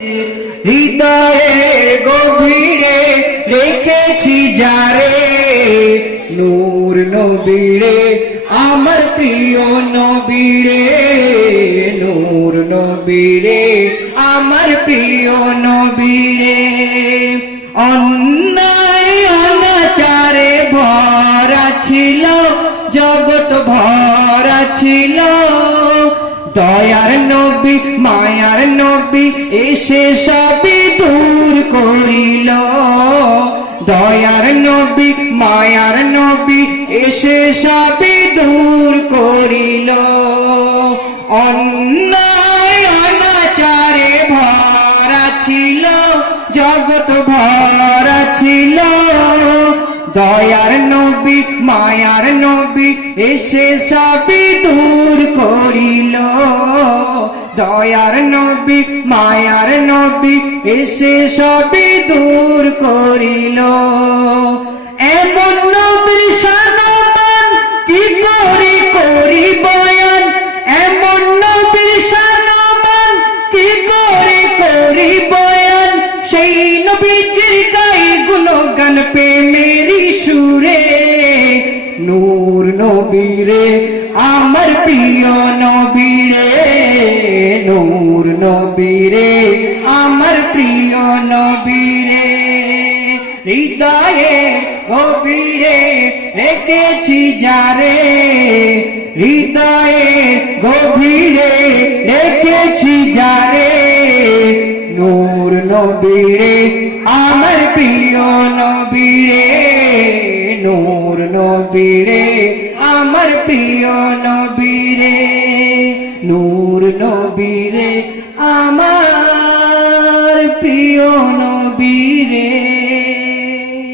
হৃদয়ের গভীরে রেখেছি যারে, নূর নবীরে আমার প্রিয় নবীরে, নূর নবীরে আমার প্রিয় নবীরে। অন্যায় অনাচারে ভরা ছিল জগৎ ভরা ছিল, দয়ার নবী মায়ার নবী এসে সবই দূর করিল। দয়ার নবী মায়ার নবী এসে সবই দূর করিল। অন্যায় অনাচারে ভরা ছিল জগৎ ভরা ছিল, দয়ার নবী মায়ার নবী এসে সবই দূর করিল। দয়ার নবী মায়ার নবী এসে সবই দূর করিল। এমন নবীর সম্মান কি করে করি বয়ান, এমন নবীর সম্মান কি করে করি বয়ান, সেই নবীজির গাই গুণগান প্রেমেরই সুরে। নূর নবীরে আমার প্রিয় নবীরে, নূর নবীরে আমার প্রিয় নবীরে। হৃদয়ে গভীরে রেখেছি যারে, হৃদয়ে গভীরে রেখেছি যারে, নূর নবীরে আমার প্রিয় নবীরে, নূর নবীরে আমার প্রিয় নবীরে, নূর নবীরে আমার প্রিয় নবীরে।